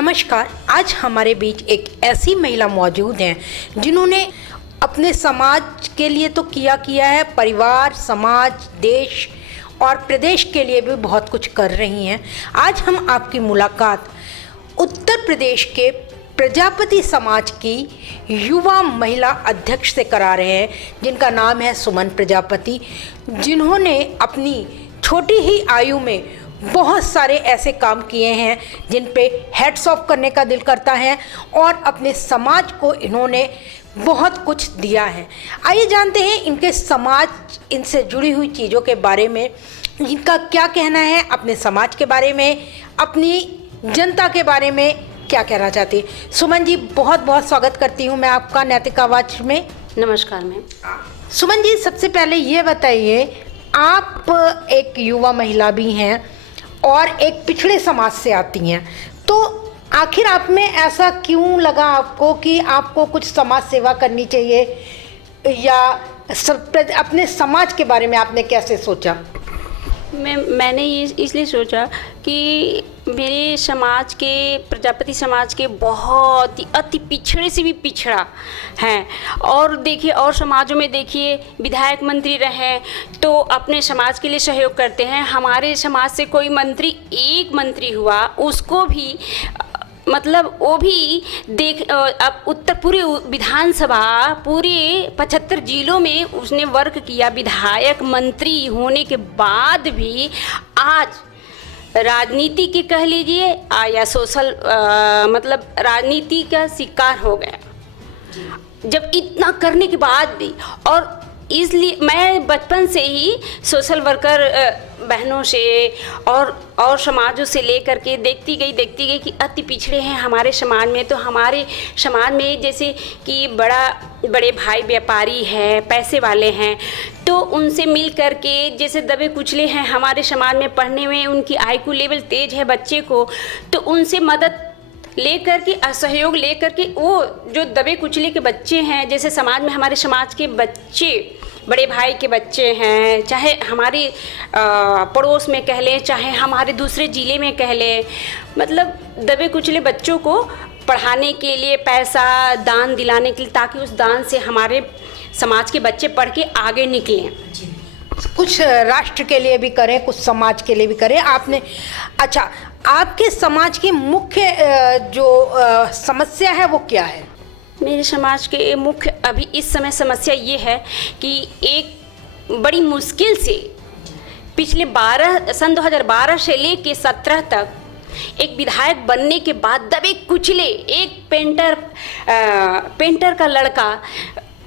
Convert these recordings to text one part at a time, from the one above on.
नमस्कार। आज हमारे बीच एक ऐसी महिला मौजूद हैं जिन्होंने अपने समाज के लिए तो किया है, परिवार, समाज, देश और प्रदेश के लिए भी बहुत कुछ कर रही हैं। आज हम आपकी मुलाकात उत्तर प्रदेश के प्रजापति समाज की युवा महिला अध्यक्ष से करा रहे हैं, जिनका नाम है सुमन प्रजापति, जिन्होंने अपनी छोटी ही आयु में बहुत सारे ऐसे काम किए हैं जिन पे हैट्स ऑफ करने का दिल करता है और अपने समाज को इन्होंने बहुत कुछ दिया है। आइए जानते हैं इनके समाज, इनसे जुड़ी हुई चीज़ों के बारे में, इनका क्या कहना है, अपने समाज के बारे में, अपनी जनता के बारे में क्या कहना चाहती है। सुमन जी, बहुत बहुत स्वागत करती हूँ मैं आपका नैतिक आवाज में। नमस्कार मैम। सुमन जी, सबसे पहले ये बताइए, आप एक युवा महिला भी हैं और एक पिछड़े समाज से आती हैं, तो आखिर आप में ऐसा क्यों लगा आपको कि आपको कुछ समाज सेवा करनी चाहिए, या अपने समाज के बारे में आपने कैसे सोचा? मैंने ये इसलिए सोचा कि मेरे समाज के, प्रजापति समाज के बहुत ही अति पिछड़े से भी पिछड़ा है। और देखिए, और समाजों में देखिए, विधायक मंत्री रहे तो अपने समाज के लिए सहयोग करते हैं। हमारे समाज से कोई मंत्री, एक मंत्री हुआ, उसको भी मतलब वो भी अब पूरे विधानसभा, पूरे 75 जिलों में उसने वर्क किया। विधायक मंत्री होने के बाद भी आज राजनीति के कह लीजिए या सोशल मतलब राजनीति का शिकार हो गया। जब इतना करने के बाद भी, और इसलिए मैं बचपन से ही सोशल वर्कर बहनों से और समाजों से लेकर के देखती गई कि अति पिछड़े हैं हमारे समाज में। तो हमारे समाज में जैसे कि बड़े भाई व्यापारी हैं, पैसे वाले हैं, तो उनसे मिल कर के जैसे दबे कुचले हैं हमारे समाज में, पढ़ने में उनकी IQ लेवल तेज है बच्चे को, तो उनसे मदद लेकर के, असहयोग लेकर के, वो जो दबे कुचले के बच्चे हैं, जैसे समाज में हमारे समाज के बच्चे, बड़े भाई के बच्चे हैं, चाहे हमारे पड़ोस में कह लें, चाहे हमारे दूसरे ज़िले में कह लें, मतलब दबे कुचले बच्चों को पढ़ाने के लिए पैसा दान दिलाने के लिए, ताकि उस दान से हमारे समाज के बच्चे पढ़ के आगे निकलें। कुछ राष्ट्र के लिए भी करें, कुछ समाज के लिए भी करें आपने। अच्छा, आपके समाज की मुख्य जो समस्या है वो क्या है? मेरे समाज के मुख्य अभी इस समय समस्या ये है कि एक बड़ी मुश्किल से पिछले सन 2012 से लेके 17 तक एक विधायक बनने के बाद दबे कुचले एक पेंटर का लड़का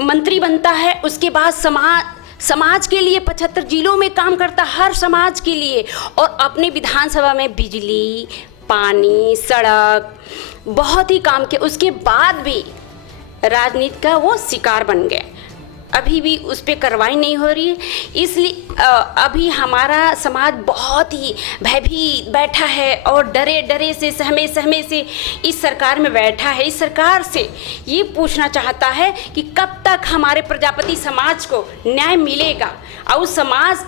मंत्री बनता है। उसके बाद समाज के लिए 75 जिलों में काम करता, हर समाज के लिए, और अपने विधानसभा में बिजली, पानी, सड़क बहुत ही काम किया। उसके बाद भी राजनीति का वो शिकार बन गए। अभी भी उस पर कार्रवाई नहीं हो रही है। इसलिए अभी हमारा समाज बहुत ही भयभीत बैठा है और डरे से, सहमे से इस सरकार में बैठा है। इस सरकार से ये पूछना चाहता है कि कब तक हमारे प्रजापति समाज को न्याय मिलेगा। और समाज,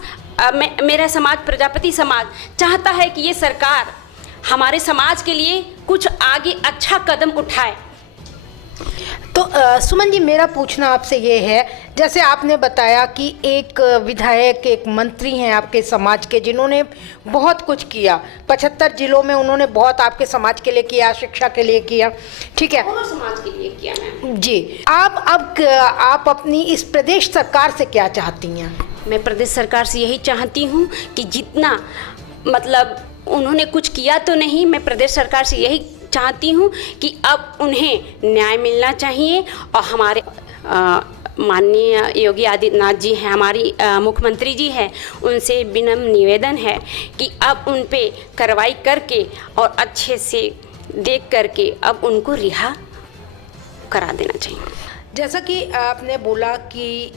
मेरा समाज, प्रजापति समाज चाहता है कि ये सरकार हमारे समाज के लिए कुछ आगे अच्छा कदम उठाए। तो सुमन जी, मेरा पूछना आपसे ये है, जैसे आपने बताया कि एक विधायक, एक मंत्री हैं आपके समाज के, जिन्होंने बहुत कुछ किया, 75 जिलों में उन्होंने बहुत आपके समाज के लिए किया, शिक्षा के लिए किया, ठीक है, और समाज के लिए किया मैम जी। आप अपनी इस प्रदेश सरकार से क्या चाहती हैं? मैं प्रदेश सरकार से यही चाहती हूँ कि जितना, मतलब उन्होंने कुछ किया तो नहीं, मैं प्रदेश सरकार से यही चाहती हूँ कि अब उन्हें न्याय मिलना चाहिए। और हमारे माननीय योगी आदित्यनाथ जी हैं, हमारी मुख्यमंत्री जी हैं, उनसे विनम्र निवेदन है कि अब उन पे कार्रवाई करके और अच्छे से देख करके अब उनको रिहा करा देना चाहिए। जैसा कि आपने बोला कि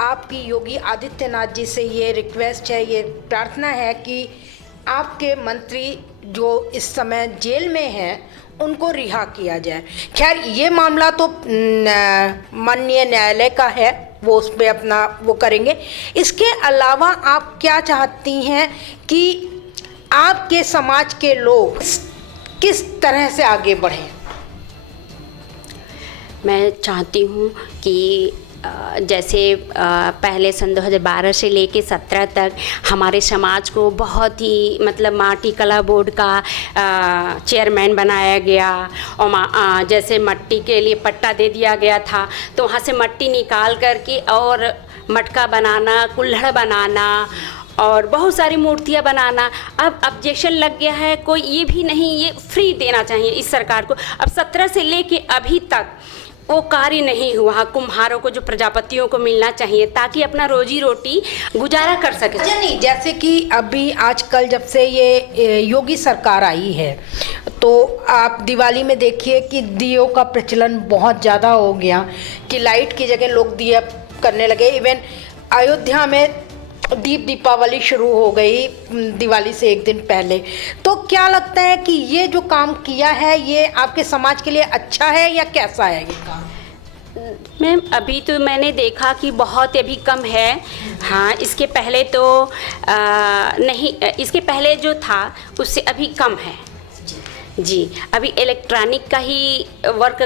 आपकी योगी आदित्यनाथ जी से ये रिक्वेस्ट है, ये प्रार्थना है कि आपके मंत्री जो इस समय जेल में हैं उनको रिहा किया जाए। खैर, ये मामला तो माननीय न्यायालय का है, वो उस पर अपना वो करेंगे। इसके अलावा आप क्या चाहती हैं कि आपके समाज के लोग किस तरह से आगे बढ़ें? मैं चाहती हूँ कि जैसे पहले सन 2012 से लेके 17 तक हमारे समाज को बहुत ही मतलब माटी कला बोर्ड का चेयरमैन बनाया गया और जैसे मट्टी के लिए पट्टा दे दिया गया था, तो वहाँ से मट्टी निकाल करके और मटका बनाना, कुल्हड़ बनाना और बहुत सारी मूर्तियाँ बनाना। अब ऑब्जेक्शन लग गया है, कोई ये भी नहीं, ये फ्री देना चाहिए इस सरकार को। अब 17 से लेके अभी तक वो कार्य नहीं हुआ। कुम्हारों को जो प्रजापतियों को मिलना चाहिए ताकि अपना रोजी रोटी गुजारा कर सके। अच्छा, नहीं, जैसे कि अभी आजकल जब से ये योगी सरकार आई है तो आप दिवाली में देखिए कि दियों का प्रचलन बहुत ज़्यादा हो गया, कि लाइट की जगह लोग दिया करने लगे। इवन अयोध्या में दीपावली शुरू हो गई दिवाली से एक दिन पहले। तो क्या लगता है कि ये जो काम किया है ये आपके समाज के लिए अच्छा है या कैसा है ये काम? मैम, अभी तो मैंने देखा कि बहुत अभी कम है। हाँ, इसके पहले तो नहीं, इसके पहले जो था उससे अभी कम है जी। अभी इलेक्ट्रॉनिक का ही वर्क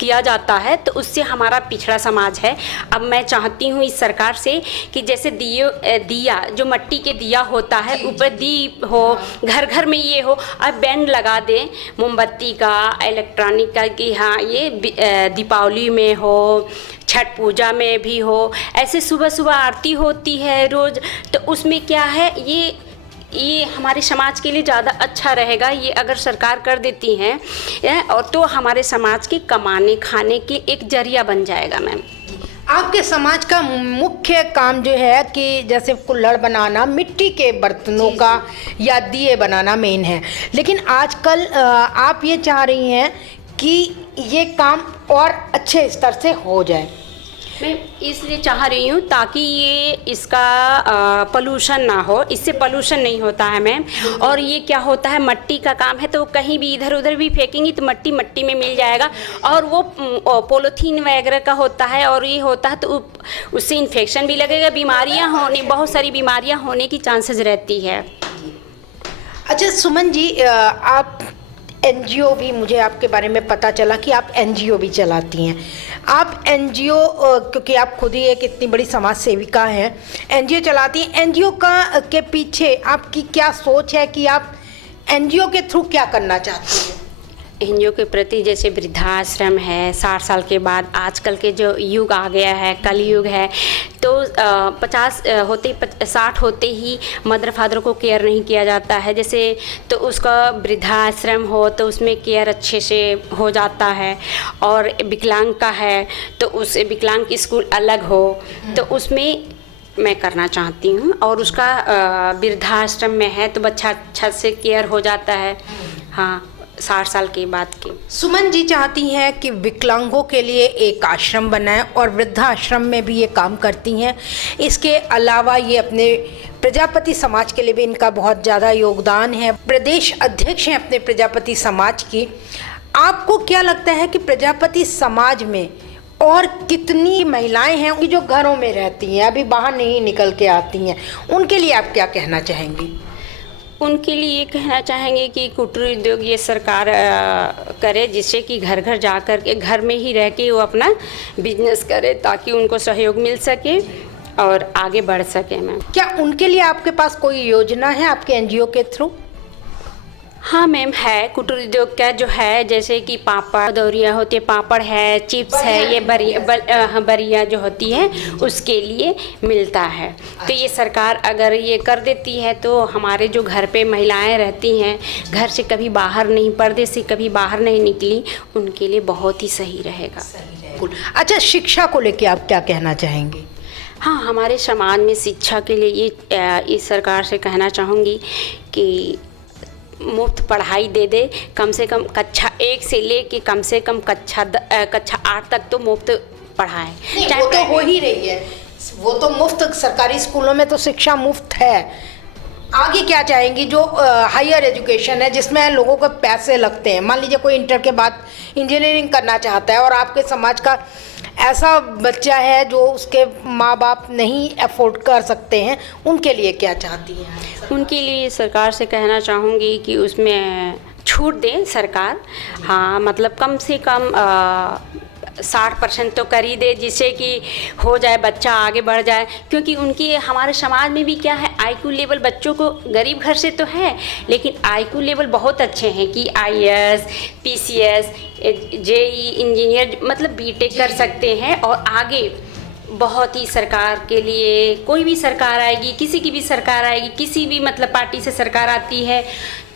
किया जाता है, तो उससे हमारा पिछड़ा समाज है। अब मैं चाहती हूँ इस सरकार से कि जैसे दिया जो मिट्टी के दिया होता है, ऊपर दीप हो, घर घर में ये हो, अब बैंड लगा दें मोमबत्ती का, इलेक्ट्रॉनिक का, कि हाँ ये दीपावली में हो, छठ पूजा में भी हो। ऐसे सुबह सुबह आरती होती है रोज़, तो उसमें क्या है, ये हमारे समाज के लिए ज़्यादा अच्छा रहेगा ये अगर सरकार कर देती हैं, और तो हमारे समाज के कमाने खाने के एक जरिया बन जाएगा। मैम, आपके समाज का मुख्य काम जो है कि जैसे कुल्हड़ बनाना, मिट्टी के बर्तनों का या दिए बनाना मेन है, लेकिन आजकल आप ये चाह रही हैं कि ये काम और अच्छे स्तर से हो जाए। मैं इसलिए चाह रही हूँ ताकि ये इसका पॉल्यूशन ना हो, इससे पॉल्यूशन नहीं होता है मैम। और ये क्या होता है, मट्टी का काम है तो कहीं भी इधर उधर भी फेंकेंगी तो मट्टी मट्टी में मिल जाएगा, और वो पॉलीथीन वगैरह का होता है, और ये होता है तो उससे इन्फेक्शन भी लगेगा, बीमारियाँ होने, बहुत सारी बीमारियाँ होने की चांसेस रहती है। अच्छा सुमन जी, आप एनजीओ भी, मुझे आपके बारे में पता चला कि आप एनजीओ भी चलाती हैं। आप एनजीओ, क्योंकि आप खुद ही एक इतनी बड़ी समाज सेविका हैं, एनजीओ चलाती हैं, एनजीओ के पीछे आपकी क्या सोच है कि आप एनजीओ के थ्रू क्या करना चाहती हैं? एनजीओ के प्रति जैसे वृद्धाश्रम है, 60 साल के बाद आजकल के जो युग आ गया है, कल युग है, तो 60 होते ही मदर फादर को केयर नहीं किया जाता है, जैसे तो उसका वृद्धाश्रम हो तो उसमें केयर अच्छे से हो जाता है। और विकलांग का है तो उस विकलांग की स्कूल अलग हो, तो उसमें मैं करना चाहती हूँ। और उसका वृद्धाश्रम में है तो बच्चा अच्छा से केयर हो जाता है। हाँ, 60 साल के बाद के। सुमन जी चाहती हैं कि विकलांगों के लिए एक आश्रम बनाए और वृद्धाश्रम में भी ये काम करती हैं। इसके अलावा ये अपने प्रजापति समाज के लिए भी इनका बहुत ज़्यादा योगदान है। प्रदेश अध्यक्ष हैं अपने प्रजापति समाज की। आपको क्या लगता है कि प्रजापति समाज में और कितनी महिलाएं हैं जो घरों में रहती हैं, अभी बाहर नहीं निकल के आती हैं, उनके लिए आप क्या कहना चाहेंगी? उनके लिए कहना चाहेंगे कि कुटीर उद्योग ये सरकार करे, जिससे कि घर घर जा कर के, घर में ही रह के वो अपना बिजनेस करे, ताकि उनको सहयोग मिल सके और आगे बढ़ सके। मैम, क्या उनके लिए आपके पास कोई योजना है आपके एनजीओ के थ्रू? हाँ मैम, है। कुटीर उद्योग का जो है, जैसे कि पापड़ दौरिया होती है, पापड़ है, चिप्स है, ये बरिया जो होती है उसके लिए मिलता है। तो ये सरकार अगर ये कर देती है तो हमारे जो घर पे महिलाएं रहती हैं, घर से कभी बाहर नहीं, पर्दे से कभी बाहर नहीं निकली, उनके लिए बहुत ही सही रहेगा। अच्छा, शिक्षा को लेकर आप क्या कहना चाहेंगे? हाँ, हमारे समाज में शिक्षा के लिए ये इस सरकार से कहना चाहूँगी कि मुफ्त पढ़ाई दे दे, कम से कम कक्षा 1 से लेके कम से कम कक्षा 8 तक तो मुफ्त पढ़ाएं। वो तो हो ही रही है, वो तो मुफ्त, सरकारी स्कूलों में तो शिक्षा मुफ्त है। आगे क्या चाहेंगी? जो हायर एजुकेशन है जिसमें लोगों को पैसे लगते हैं, मान लीजिए कोई इंटर के बाद इंजीनियरिंग करना चाहता है और आपके समाज का ऐसा बच्चा है जो उसके माँ बाप नहीं अफोर्ड कर सकते हैं, उनके लिए क्या चाहती हैं? उनके लिए सरकार से कहना चाहूँगी कि उसमें छूट दें सरकार। हाँ, मतलब कम से कम 60% तो कर ही दे, जिससे कि हो जाए, बच्चा आगे बढ़ जाए। क्योंकि उनकी हमारे समाज में भी क्या है, आईक्यू लेवल बच्चों को गरीब घर से तो है, लेकिन आईक्यू लेवल बहुत अच्छे हैं कि आईएएस, पीसीएस, जेई, इंजीनियर, मतलब बीटेक कर सकते हैं और आगे बहुत ही सरकार के लिए, कोई भी सरकार आएगी, किसी की भी सरकार आएगी, किसी भी मतलब पार्टी से सरकार आती है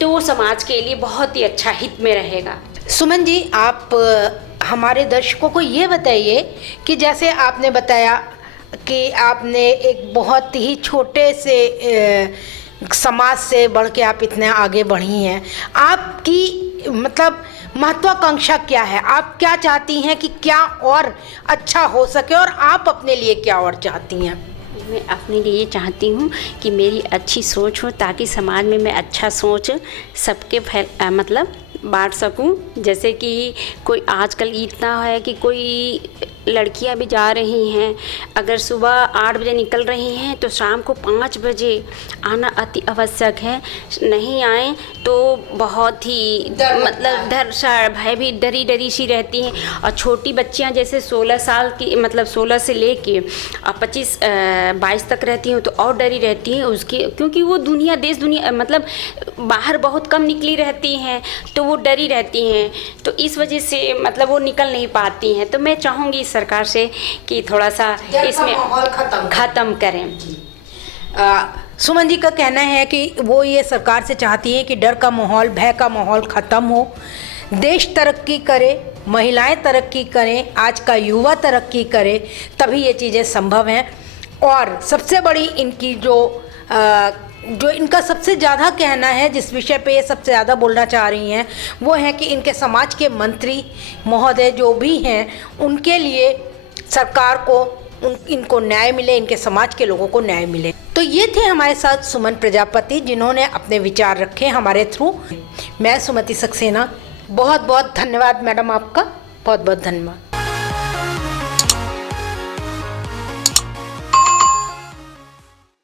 तो वो समाज के लिए बहुत ही अच्छा हित में रहेगा। सुमन जी, आप हमारे दर्शकों को ये बताइए कि जैसे आपने बताया कि आपने एक बहुत ही छोटे से समाज से बढ़ के आप इतने आगे बढ़ी हैं, आपकी मतलब महत्वाकांक्षा क्या है? आप क्या चाहती हैं कि क्या और अच्छा हो सके, और आप अपने लिए क्या और चाहती हैं? मैं अपने लिए चाहती हूँ कि मेरी अच्छी सोच हो, ताकि समाज में मैं अच्छा सोच सबके मतलब बांट सकूं। जैसे कि कोई आजकल इतना है कि कोई लड़कियां भी जा रही हैं, अगर सुबह 8 बजे निकल रही हैं तो शाम को 5 बजे आना अति आवश्यक है। नहीं आए तो बहुत ही मतलब भय भी डरी डरी सी रहती हैं। और छोटी बच्चियां जैसे 16 साल की, मतलब 16 से लेके 22 तक रहती हैं तो और डरी रहती हैं उसकी, क्योंकि वो देश दुनिया मतलब बाहर बहुत कम निकली रहती हैं तो वो डरी रहती हैं, तो इस वजह से मतलब वो निकल नहीं पाती हैं। तो मैं चाहूँगी सरकार से कि थोड़ा सा इसमें ख़त्म करें। सुमन जी का कहना है कि वो ये सरकार से चाहती है कि डर का माहौल, भय का माहौल ख़त्म हो, देश तरक्की करे, महिलाएं तरक्की करें, आज का युवा तरक्की करे, तभी ये चीज़ें संभव हैं। और सबसे बड़ी इनकी जो इनका सबसे ज़्यादा कहना है, जिस विषय पे ये सबसे ज़्यादा बोलना चाह रही हैं, वो है कि इनके समाज के मंत्री महोदय जो भी हैं उनके लिए सरकार को इनको न्याय मिले, इनके समाज के लोगों को न्याय मिले। तो ये थे हमारे साथ सुमन प्रजापति, जिन्होंने अपने विचार रखे हमारे थ्रू। मैं सुमति सक्सेना, बहुत बहुत धन्यवाद मैडम, आपका बहुत बहुत धन्यवाद।